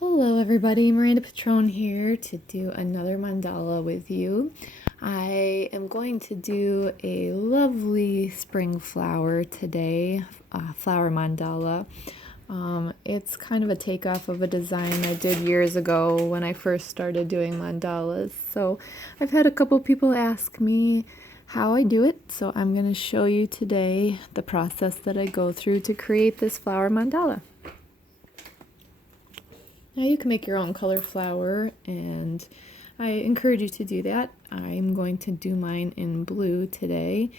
Hello everybody, Miranda Pitrone here to do another mandala with you. I am going to do a lovely spring flower today, flower mandala. It's kind of a takeoff of a design I did years ago when I first started doing mandalas. So I've had a couple people ask me how I do it, so I'm going to show you today the process that I go through to create this flower mandala. Now you can make your own color flower, and I encourage you to do that. I'm going to do mine in blue today.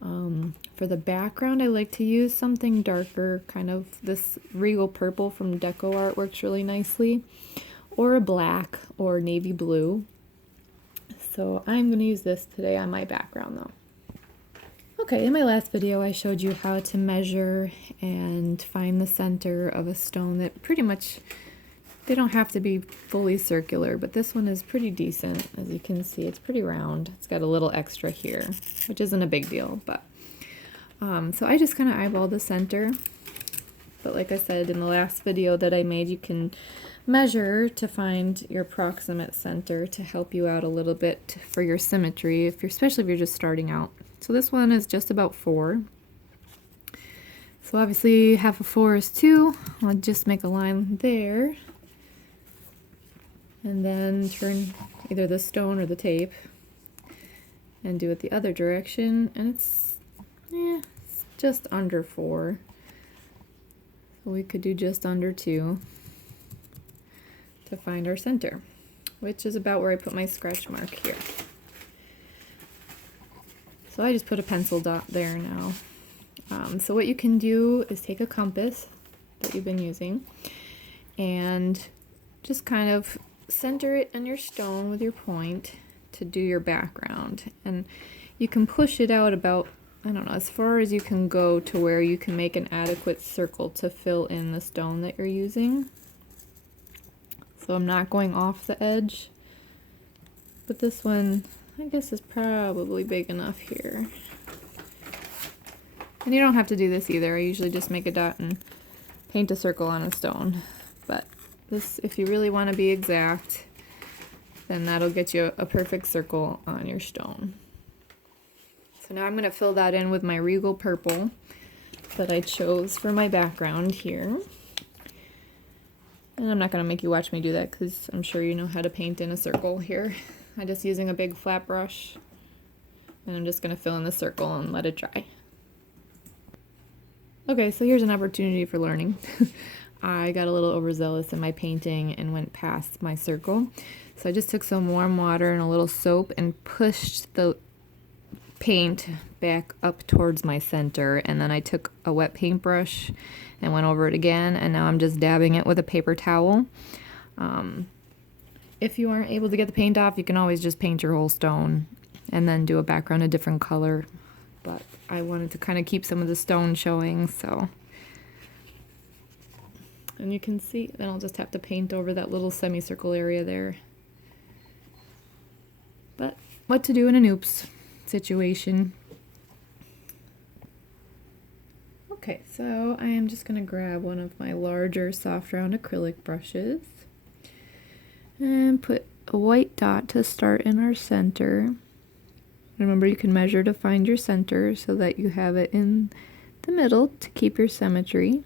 For the background, I like to use something darker, kind of this regal purple from Decoart works really nicely, or a black or navy blue. So I'm going to use this today on my background though. Okay, in my last video I showed you how to measure and find the center of a stone that pretty much, they don't have to be fully circular, but this one is pretty decent. As you can see, it's pretty round. It's got a little extra here, which isn't a big deal, but so I just kind of eyeball the center. But like I said in the last video that I made, you can measure to find your approximate center to help you out a little bit for your symmetry, especially if you're just starting out. So this one is just about 4. So obviously half of 4 is 2. I'll just make a line there. And then turn either the stone or the tape and do it the other direction, and it's just under 4. So we could do just under 2 to find our center, which is about where I put my scratch mark here. So I just put a pencil dot there now. So what you can do is take a compass that you've been using and just kind of center it on your stone with your point to do your background, and you can push it out about, I don't know, as far as you can go to where you can make an adequate circle to fill in the stone that you're using. So I'm not going off the edge, but this one I guess is probably big enough here. And you don't have to do this either. I usually just make a dot and paint a circle on a stone, but this, if you really want to be exact, then that'll get you a perfect circle on your stone. So now I'm going to fill that in with my regal purple that I chose for my background here. And I'm not going to make you watch me do that because I'm sure you know how to paint in a circle here. I'm just using a big flat brush, and I'm just going to fill in the circle and let it dry. Okay, so here's an opportunity for learning. I got a little overzealous in my painting and went past my circle. So I just took some warm water and a little soap and pushed the paint back up towards my center, and then I took a wet paintbrush and went over it again, and now I'm just dabbing it with a paper towel. If you aren't able to get the paint off, you can always just paint your whole stone and then do a background a different color, but I wanted to kind of keep some of the stone showing, so. And you can see, then I'll just have to paint over that little semicircle area there. But what to do in an oops situation. Okay, so I am just going to grab one of my larger soft round acrylic brushes and put a white dot to start in our center. Remember, you can measure to find your center so that you have it in the middle to keep your symmetry.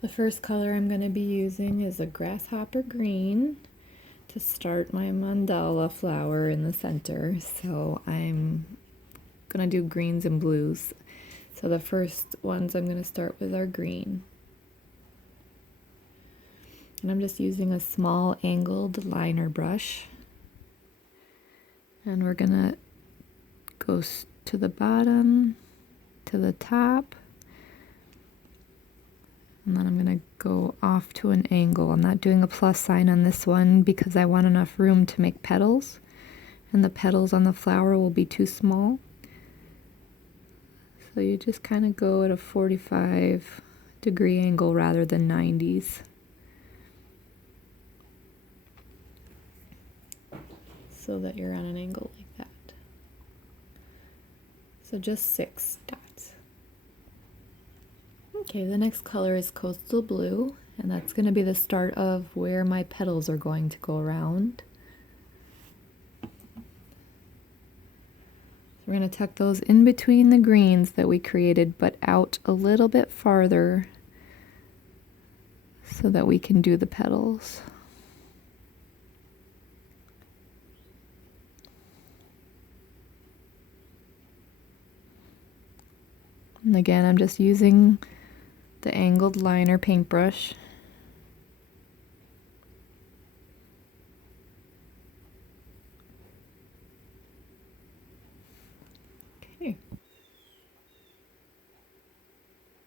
The first color I'm going to be using is a grasshopper green to start my mandala flower in the center. So I'm going to do greens and blues. So the first ones I'm going to start with are green. And I'm just using a small angled liner brush. And we're going to go to the bottom, to the top. And then I'm going to go off to an angle. I'm not doing a plus sign on this one because I want enough room to make petals. And the petals on the flower will be too small. So you just kind of go at a 45-degree angle rather than 90s. So that you're on an angle like that. So just 6 dots. Okay, the next color is Coastal Blue, and that's going to be the start of where my petals are going to go around. So we're going to tuck those in between the greens that we created, but out a little bit farther so that we can do the petals. And again, I'm just using the angled liner paintbrush. Okay.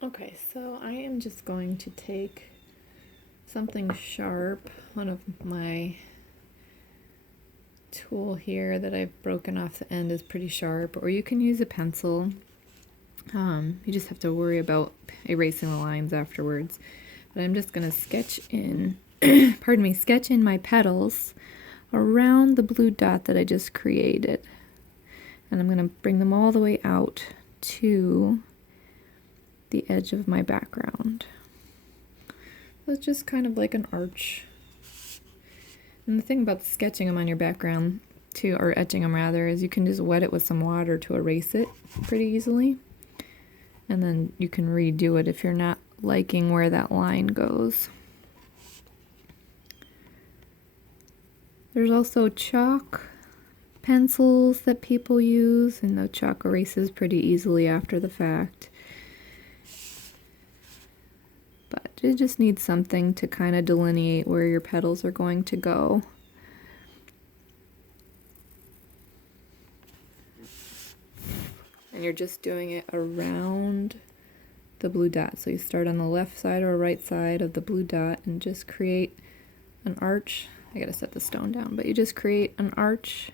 Okay, so I am just going to take something sharp, one of my tool here that I've broken off the end is pretty sharp, or you can use a pencil. You just have to worry about erasing the lines afterwards. But I'm just going to sketch in, pardon me, sketch in my petals around the blue dot that I just created. And I'm going to bring them all the way out to the edge of my background. So it's just kind of like an arch. And the thing about sketching them on your background, too, or etching them rather, is you can just wet it with some water to erase it pretty easily. And then you can redo it if you're not liking where that line goes. There's also chalk pencils that people use, and the chalk erases pretty easily after the fact. But you just need something to kind of delineate where your petals are going to go. And you're just doing it around the blue dot. So you start on the left side or right side of the blue dot and just create an arch. I gotta set the stone down, but you just create an arch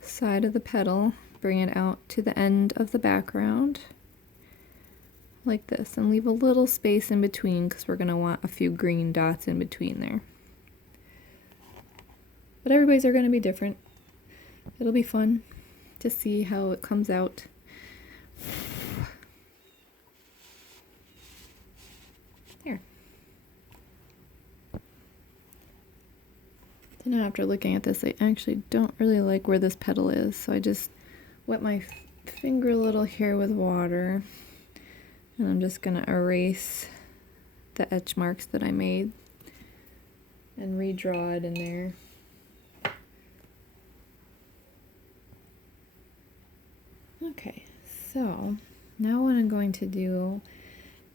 side of the petal, bring it out to the end of the background like this, and leave a little space in between because we're gonna want a few green dots in between there. But everybody's are gonna be different. It'll be fun to see how it comes out. There. So now after looking at this, I actually don't really like where this petal is, so I just wet my finger a little here with water, and I'm just gonna erase the etch marks that I made and redraw it in there. Okay, so now what I'm going to do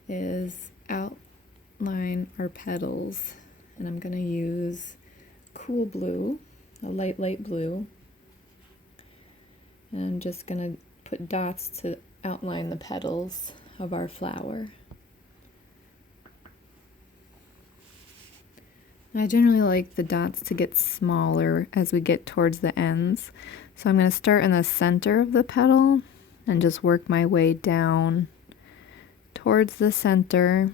is outline our petals, and I'm going to use cool blue, a light blue, and I'm just going to put dots to outline the petals of our flower. I generally like the dots to get smaller as we get towards the ends. So I'm going to start in the center of the petal and just work my way down towards the center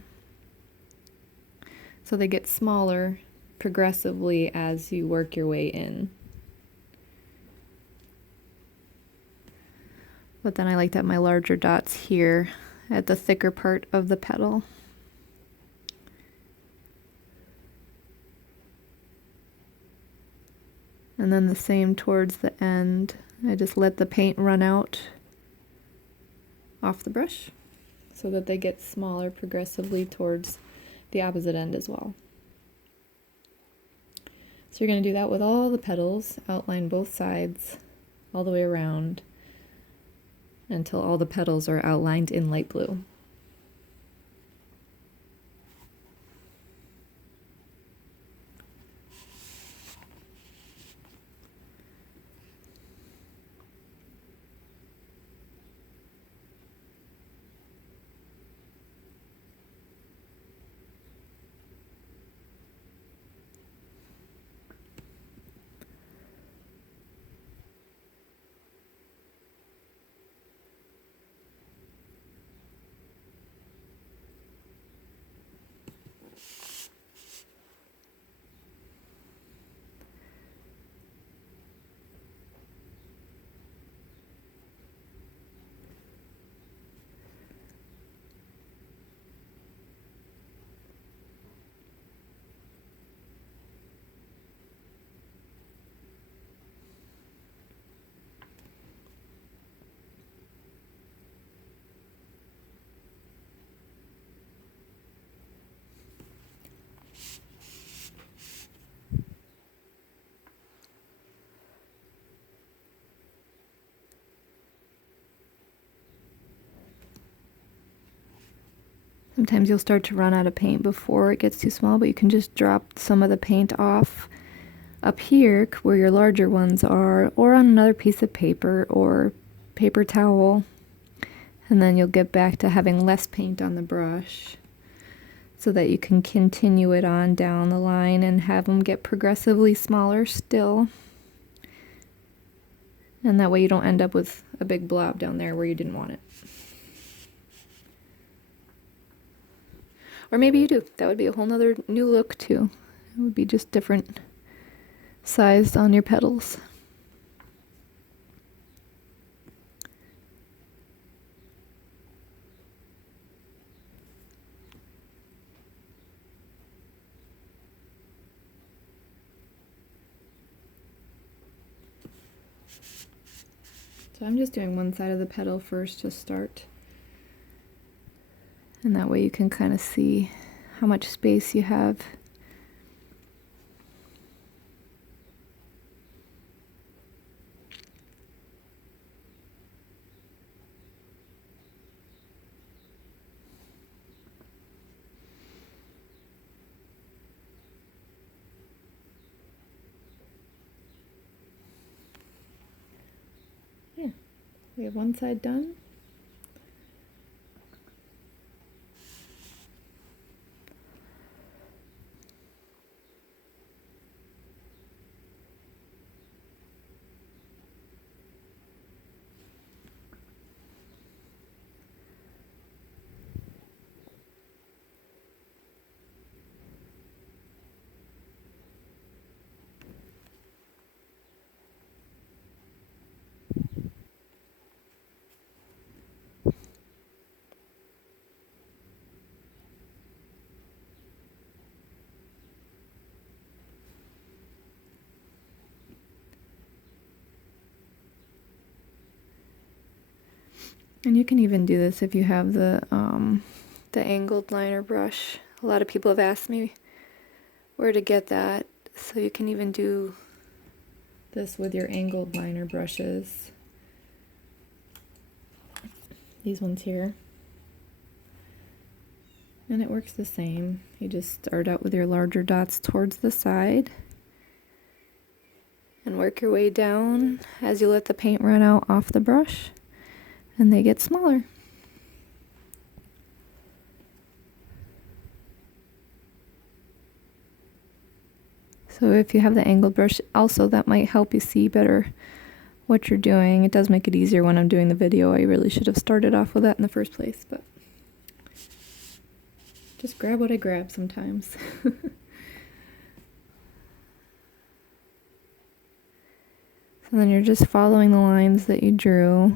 so they get smaller progressively as you work your way in. But then I like to have my larger dots here at the thicker part of the petal. And then the same towards the end. I just let the paint run out off the brush so that they get smaller progressively towards the opposite end as well. So you're going to do that with all the petals, outline both sides all the way around until all the petals are outlined in light blue. Sometimes you'll start to run out of paint before it gets too small, but you can just drop some of the paint off up here where your larger ones are, or on another piece of paper or paper towel, and then you'll get back to having less paint on the brush so that you can continue it on down the line and have them get progressively smaller still. And that way you don't end up with a big blob down there where you didn't want it. Or maybe you do. That would be a whole nother new look too. It would be just different sized on your petals. So I'm just doing one side of the petal first to start. And that way you can kind of see how much space you have. Yeah, we have one side done. And you can even do this if you have the angled liner brush. A lot of people have asked me where to get that, so you can even do this with your angled liner brushes. These ones here. And it works the same. You just start out with your larger dots towards the side and work your way down as you let the paint run out off the brush, and they get smaller. So if you have the angled brush, also that might help you see better what you're doing. It does make it easier when I'm doing the video. I really should have started off with that in the first place, but just grab what I grab sometimes. So then you're just following the lines that you drew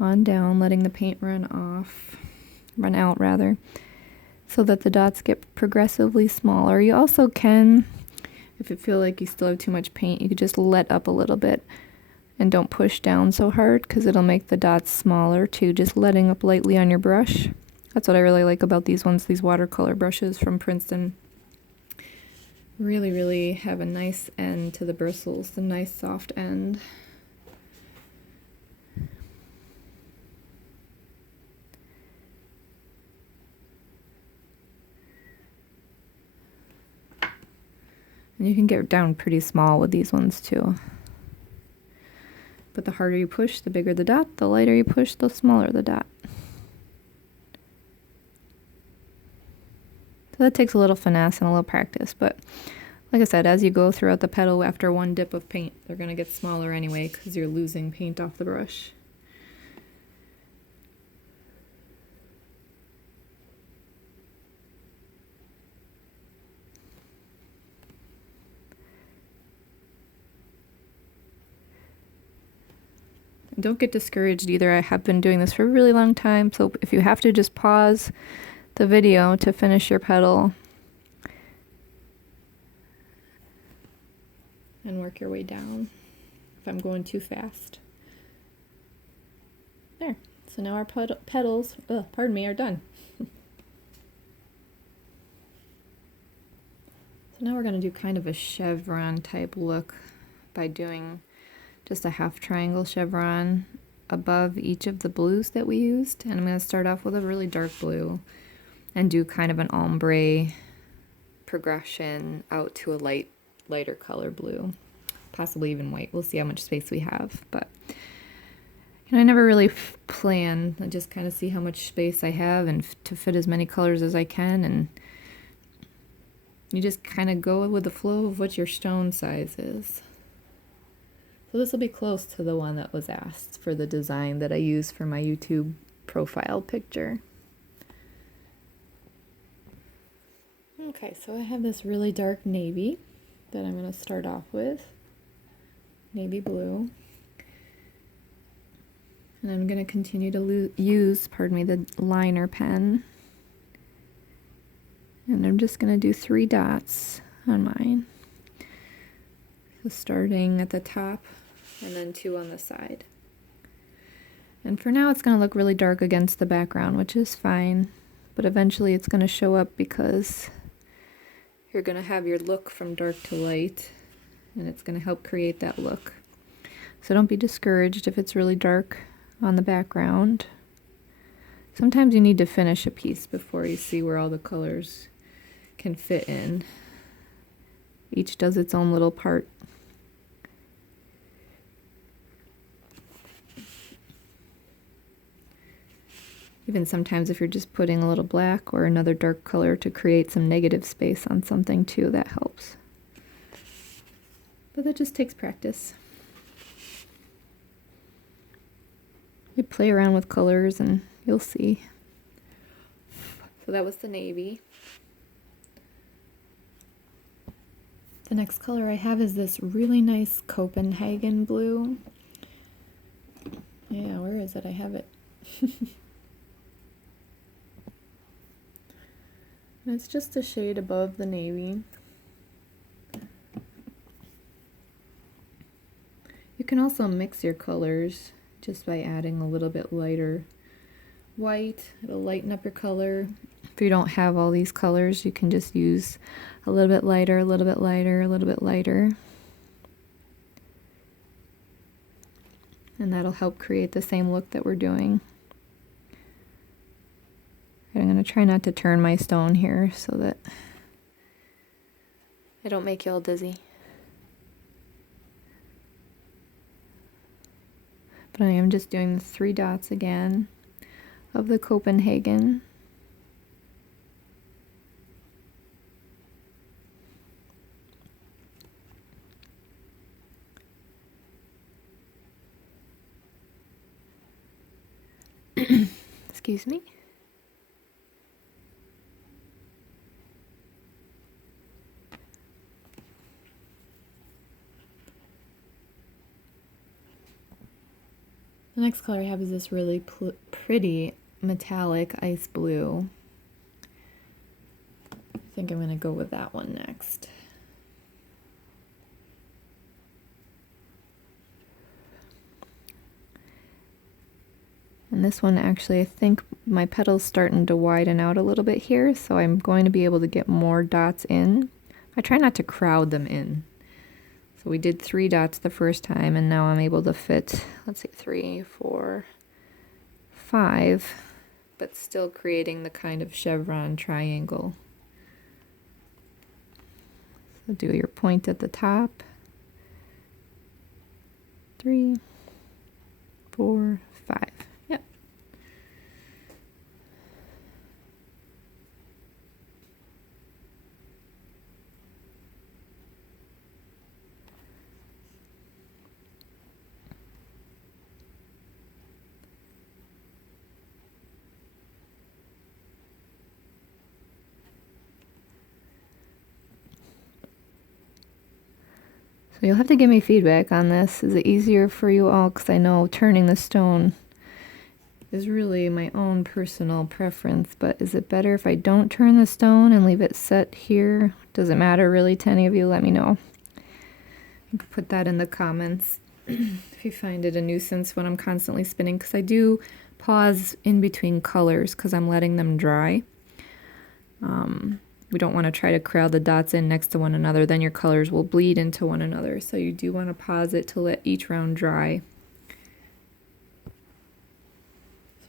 on down, letting the paint run out rather, so that the dots get progressively smaller. You also can, if you feel like you still have too much paint, you could just let up a little bit and don't push down so hard, because it'll make the dots smaller too, just letting up lightly on your brush. That's what I really like about these ones, these watercolor brushes from Princeton. Really, really have a nice end to the bristles, the nice soft end. And you can get down pretty small with these ones too. But the harder you push, the bigger the dot. The lighter you push, the smaller the dot. So that takes a little finesse and a little practice, but like I said, as you go throughout the petal, after one dip of paint, they're going to get smaller anyway because you're losing paint off the brush. And don't get discouraged either. I have been doing this for a really long time, so if you have to, just pause the video to finish your petal and work your way down if I'm going too fast. There. So now our petals, are done. So now we're going to do kind of a chevron type look by doing just a half triangle chevron above each of the blues that we used. And I'm going to start off with a really dark blue and do kind of an ombre progression out to a lighter color blue, possibly even white. We'll see how much space we have, but I never really plan. I just kind of see how much space I have and to fit as many colors as I can, and you just kind of go with the flow of what your stone size is. So this will be close to the one that was asked for the design that I use for my YouTube profile picture. Okay, so I have this really dark navy that I'm going to start off with. Navy blue. And I'm going to continue to use, the liner pen. And I'm just going to do 3 dots on mine. So starting at the top and then 2 on the side. And for now it's going to look really dark against the background, which is fine. But eventually it's going to show up because you're going to have your look from dark to light. And it's going to help create that look. So don't be discouraged if it's really dark on the background. Sometimes you need to finish a piece before you see where all the colors can fit in. Each does its own little part. Even sometimes if you're just putting a little black or another dark color to create some negative space on something too, that helps. But that just takes practice. You play around with colors and you'll see. So that was the navy. The next color I have is this really nice Copenhagen blue. Yeah, where is it? I have it. It's just a shade above the navy. You can also mix your colors just by adding a little bit lighter white. It'll lighten up your color. If you don't have all these colors, you can just use a little bit lighter, a little bit lighter, a little bit lighter. And that'll help create the same look that we're doing. I'm going to try not to turn my stone here so that I don't make you all dizzy. But I am just doing the 3 dots again of the Copenhagen. Excuse me. The next color I have is this really pretty metallic ice blue. I think I'm going to go with that one next. And this one actually, I think my petal's starting to widen out a little bit here, so I'm going to be able to get more dots in. I try not to crowd them in. So we did 3 dots the first time, and now I'm able to fit, let's see, 3, 4, 5, but still creating the kind of chevron triangle. So do your point at the top. 3, 4, 5. Yep. So you'll have to give me feedback on this. Is it easier for you all? Because I know turning the stone is really my own personal preference, but is it better if I don't turn the stone and leave it set here? Does it matter really to any of you? Let me know. You can put that in the comments if you find it a nuisance when I'm constantly spinning, because I do pause in between colors because I'm letting them dry. We don't want to try to crowd the dots in next to one another, then your colors will bleed into one another. So you do want to pause it to let each round dry.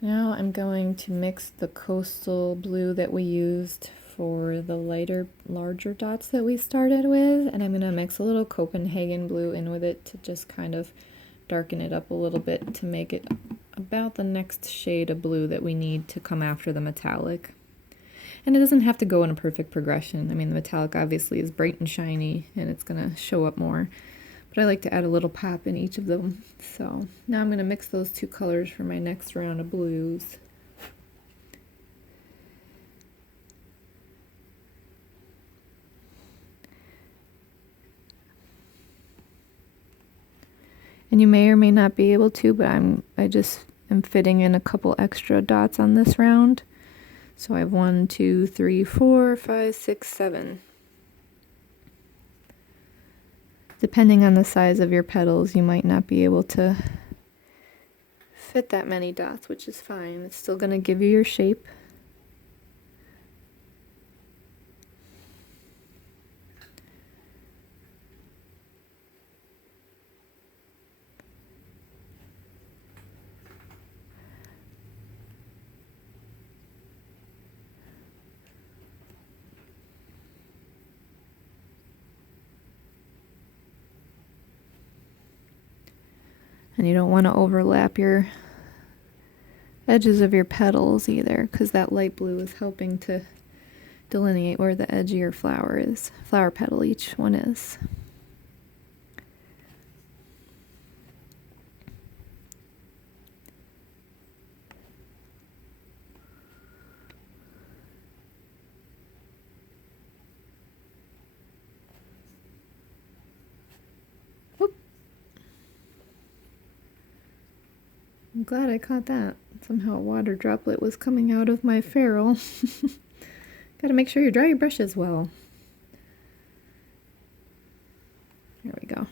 Now I'm going to mix the coastal blue that we used for the larger dots that we started with, and I'm going to mix a little Copenhagen blue in with it to just kind of darken it up a little bit to make it about the next shade of blue that we need to come after the metallic. And it doesn't have to go in a perfect progression. I mean, the metallic obviously is bright and shiny and it's going to show up more. But I like to add a little pop in each of them. So now I'm going to mix those two colors for my next round of blues. And you may or may not be able to, but I just am fitting in a couple extra dots on this round. So I have 1, 2, 3, 4, 5, 6, 7. Depending on the size of your petals, you might not be able to fit that many dots, which is fine. It's still going to give you your shape. And you don't want to overlap your edges of your petals either, because that light blue is helping to delineate where the edge of your flower petal each one is. I'm glad I caught that. Somehow a water droplet was coming out of my ferrule. Gotta make sure you dry your brushes well. There we go.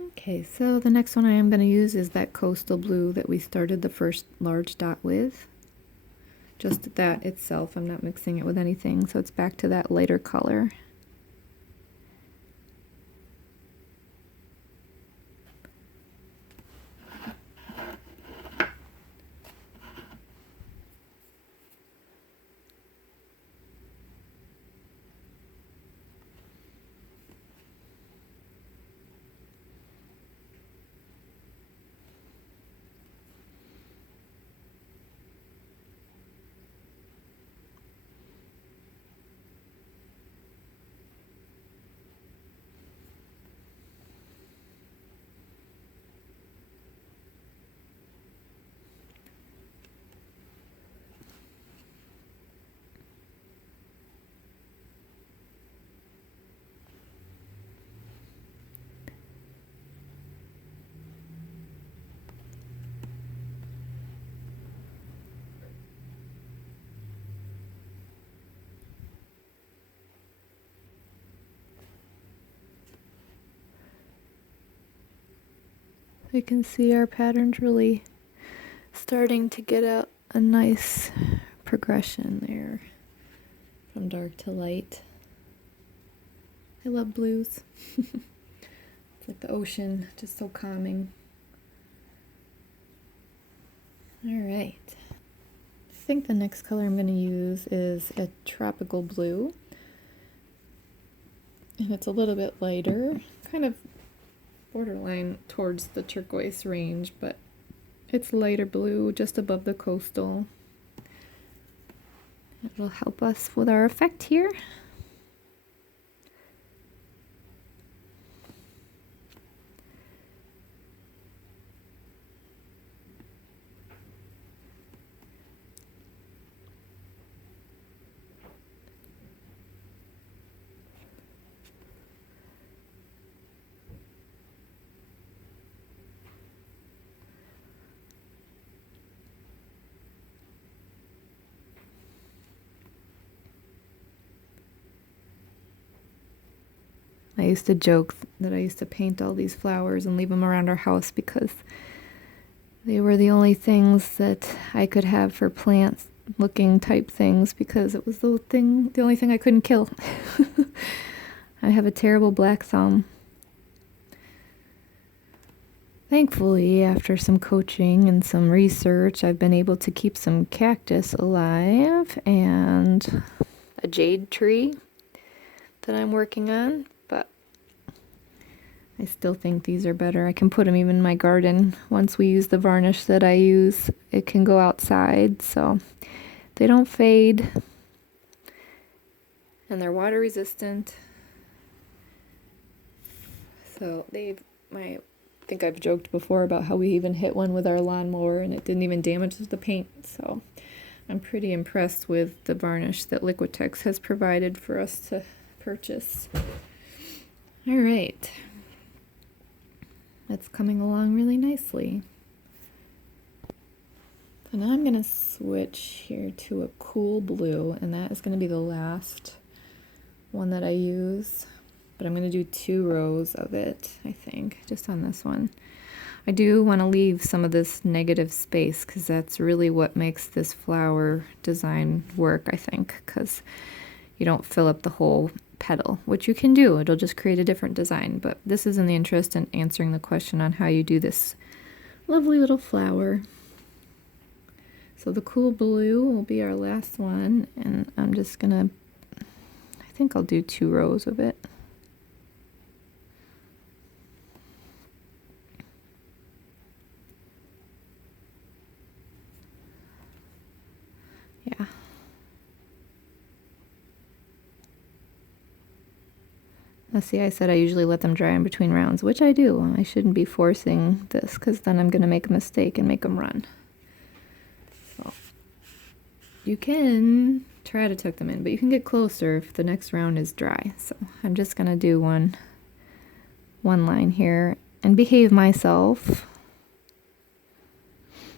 Okay, so the next one I am going to use is that coastal blue that we started the first large dot with. Just that itself, I'm not mixing it with anything, so it's back to that lighter color. We can see our patterns really starting to get a nice progression there from dark to light. I love blues. It's like the ocean, just so calming. Alright. I think the next color I'm going to use is a tropical blue. And it's a little bit lighter, kind of borderline towards the turquoise range, but it's lighter blue just above the coastal. It'll help us with our effect here. I used to joke that I used to paint all these flowers and leave them around our house because they were the only things that I could have for plants looking type things, because it was the only thing I couldn't kill. I have a terrible black thumb. Thankfully, after some coaching and some research, I've been able to keep some cactus alive and a jade tree that I'm working on, but I still think these are better. I can put them even in my garden. Once we use the varnish that I use, it can go outside, so they don't fade. And they're water resistant. So I think I've joked before about how we even hit one with our lawnmower and it didn't even damage the paint. So I'm pretty impressed with the varnish that Liquitex has provided for us to purchase. All right. It's coming along really nicely. So now I'm going to switch here to a cool blue, and that is going to be the last one that I use. But I'm going to do 2 rows of it, I think, just on this one. I do want to leave some of this negative space because that's really what makes this flower design work, I think, because you don't fill up the whole petal, which you can do. It'll just create a different design, but this is in the interest in answering the question on how you do this lovely little flower. So the cool blue will be our last one, and I'm just gonna, I think I'll do 2 rows of it. Yeah. Now see, I said I usually let them dry in between rounds, which I do. I shouldn't be forcing this because then I'm going to make a mistake and make them run. So you can try to tuck them in, but you can get closer if the next round is dry. So I'm just going to do one line here and behave myself.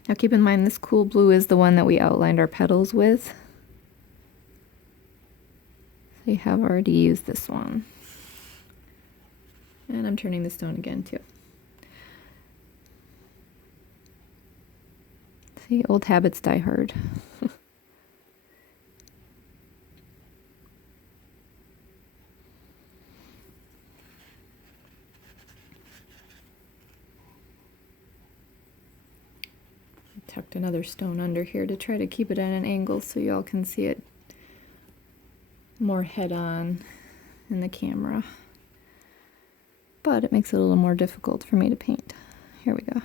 Now keep in mind this cool blue is the one that we outlined our petals with. So you have already used this one. And I'm turning the stone again too. See, old habits die hard. Tucked another stone under here to try to keep it at an angle so y'all can see it more head on in the camera. But it makes it a little more difficult for me to paint. Here we go.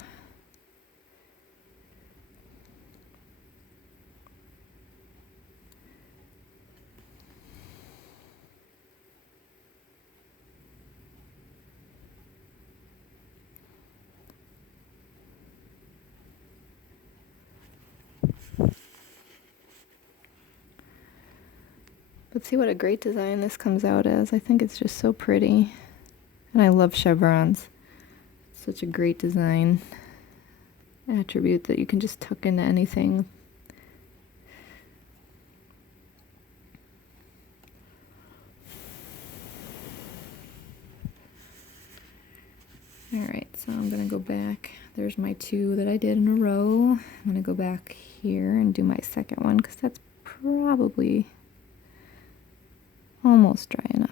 But see what a great design this comes out as. I think it's just so pretty. And I love chevrons. It's such a great design attribute that you can just tuck into anything. Alright, so I'm going to go back. There's my 2 that I did in a row. I'm going to go back here and do my second one because that's probably almost dry enough.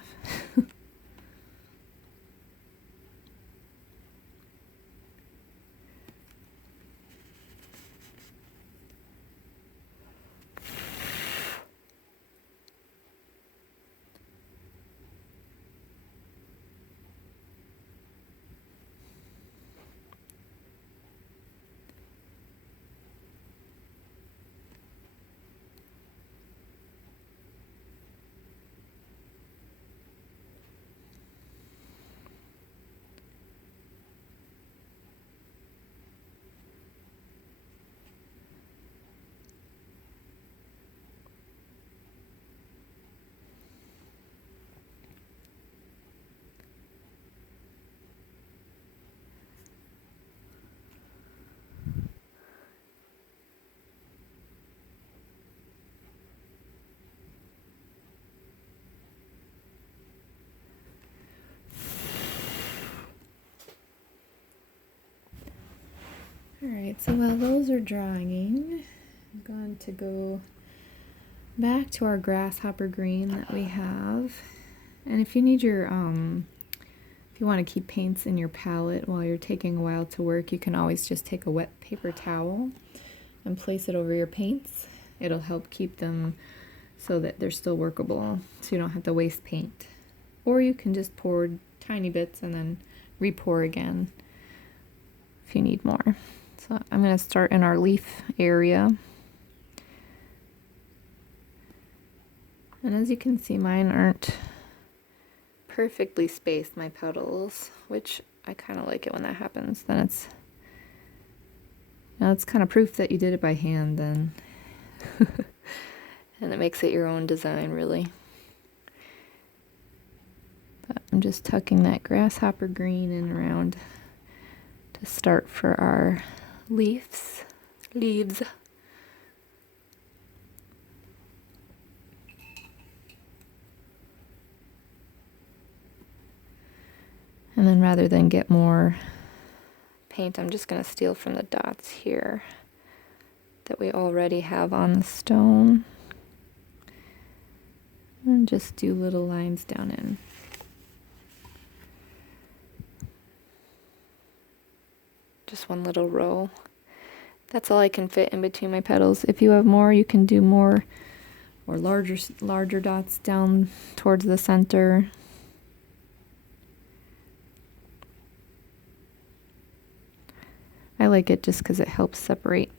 Alright, so while those are drying, I'm going to go back to our grasshopper green that we have. And if you need your If you want to keep paints in your palette while you're taking a while to work, you can always just take a wet paper towel and place it over your paints. It'll help keep them so that they're still workable, so you don't have to waste paint. Or you can just pour tiny bits and then re-pour again if you need more. So I'm going to start in our leaf area. And as you can see, mine aren't perfectly spaced, my petals, which I kind of like it when that happens. Then it's kind of proof that you did it by hand then. And it makes it your own design, really. But I'm just tucking that grasshopper green in around to start for our leaves. And then rather than get more paint, I'm just going to steal from the dots here that we already have on the stone. And just do little lines down in. Just one little row. That's all I can fit in between my petals. If you have more, you can do more or larger dots down towards the center. I like it just because it helps separate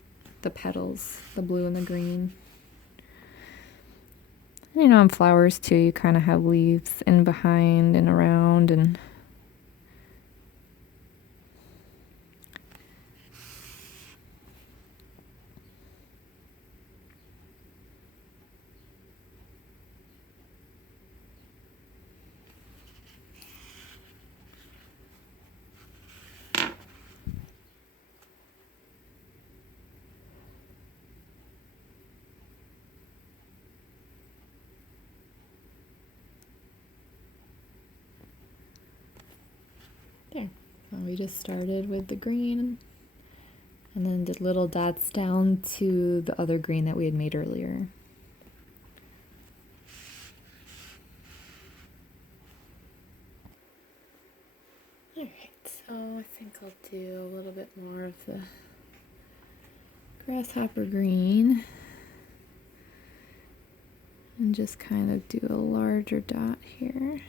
the petals, the blue and the green. And you know, on flowers too, you kind of have leaves in behind and around, and there. So we just started with the green and then did little dots down to the other green that we had made earlier. Alright, so I think I'll do a little bit more of the grasshopper green and just kind of do a larger dot here.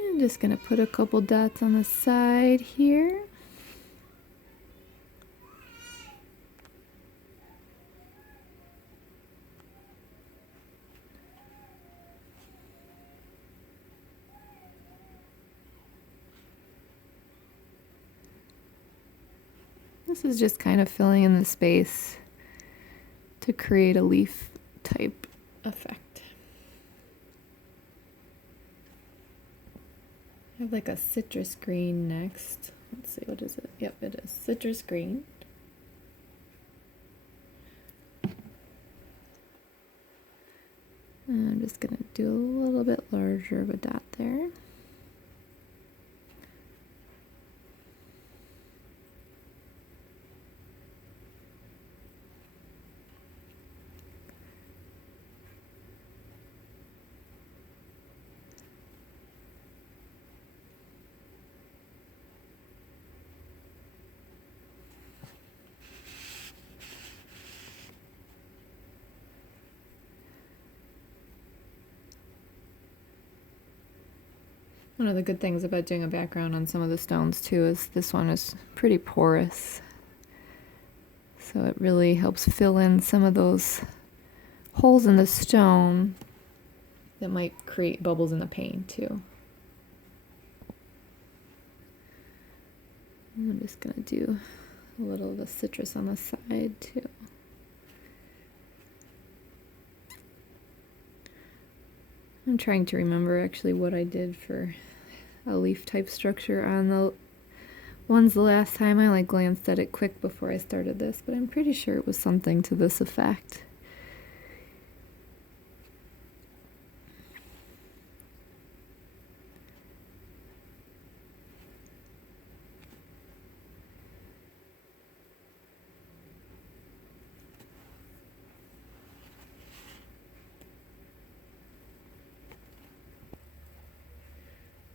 I'm just going to put a couple dots on the side here. This is just kind of filling in the space to create a leaf type effect. I have like a citrus green next. Let's see, what is it? Yep, it is citrus green. And I'm just going to do a little bit larger of a dot there. One of the good things about doing a background on some of the stones too is this one is pretty porous. So it really helps fill in some of those holes in the stone that might create bubbles in the paint too. I'm just going to do a little of the citrus on the side too. I'm trying to remember actually what I did for a leaf type structure on the ones the last time. I like glanced at it quick before I started this, but I'm pretty sure it was something to this effect.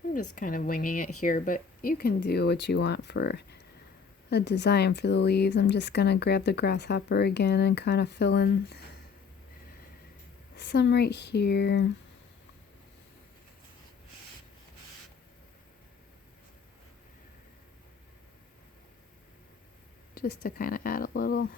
I'm just kind of winging it here, but you can do what you want for a design for the leaves. I'm just gonna grab the grasshopper again and kind of fill in some right here. Just to kind of add a little.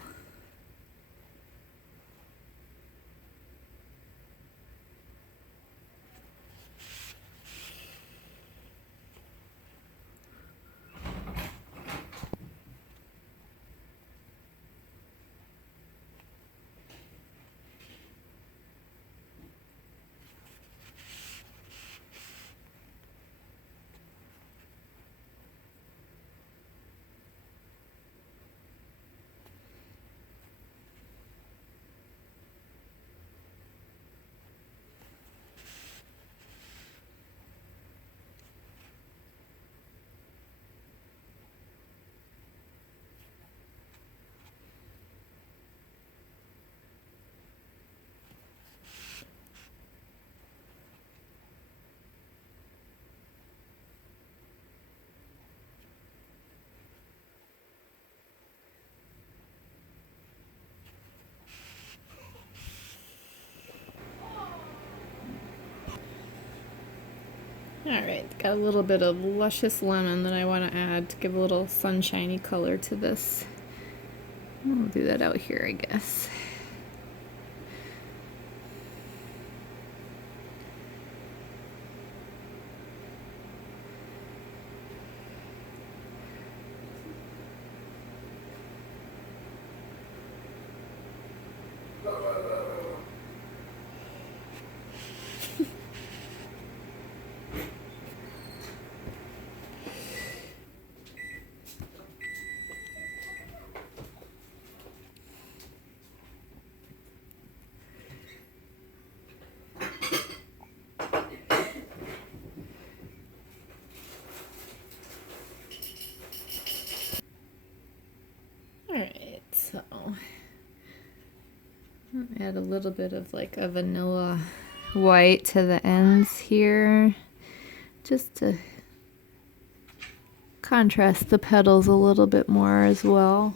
Alright, got a little bit of luscious lemon that I want to add to give a little sunshiny color to this. I'll do that out here, I guess. Alright, so add a little bit of like a vanilla white to the ends here, just to contrast the petals a little bit more as well,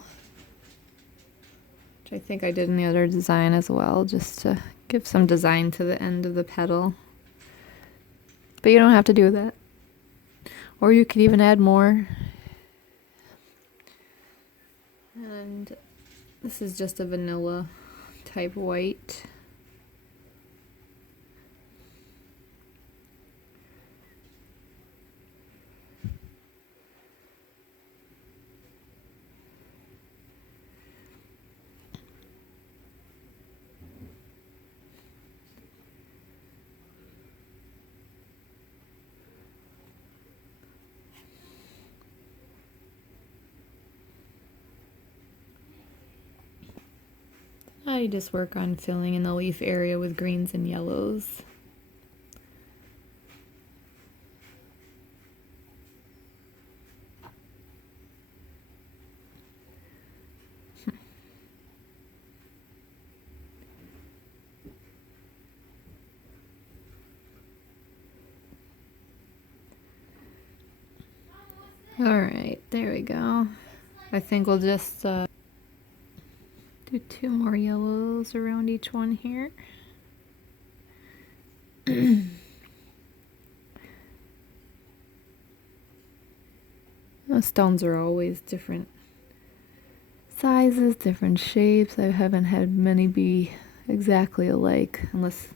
which I think I did in the other design as well, just to give some design to the end of the petal. But you don't have to do that, or you could even add more. And this is just a vanilla type white. I just work on filling in the leaf area with greens and yellows. Alright, there we go. I think we'll just do 2 more yellows around each one here. The stones are always different sizes, different shapes. I haven't had many be exactly alike, unless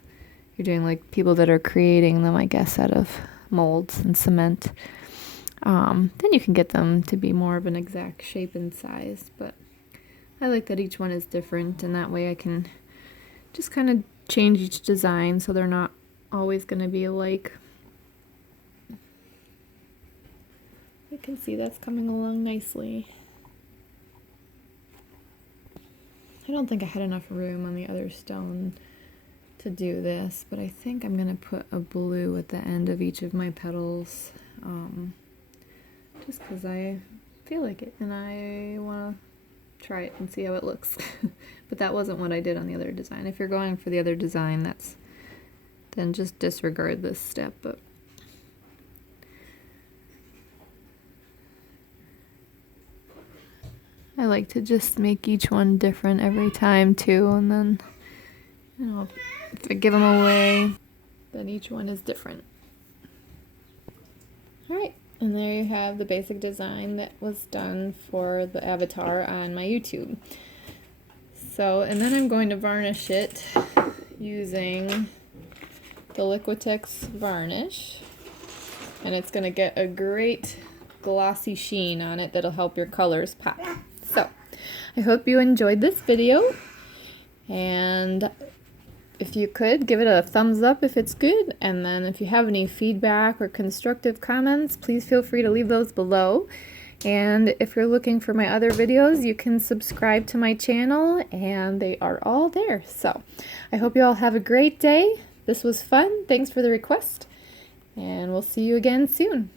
you're doing like people that are creating them, I guess, out of molds and cement. then you can get them to be more of an exact shape and size. But I like that each one is different, and that way I can just kind of change each design so they're not always going to be alike. You can see that's coming along nicely. I don't think I had enough room on the other stone to do this, but I think I'm going to put a blue at the end of each of my petals, just because I feel like it and I want to try it and see how it looks. But that wasn't what I did on the other design. If you're going for the other design, then just disregard this step. But I like to just make each one different every time too, and then, you know, if I give them away, then each one is different. Alright, and there you have the basic design that was done for the avatar on my YouTube. So, and then I'm going to varnish it using the Liquitex varnish, and it's going to get a great glossy sheen on it that'll help your colors pop. So, I hope you enjoyed this video, and if you could, give it a thumbs up if it's good, and then if you have any feedback or constructive comments, please feel free to leave those below. And if you're looking for my other videos, you can subscribe to my channel, and they are all there. So, I hope you all have a great day. This was fun. Thanks for the request, and we'll see you again soon.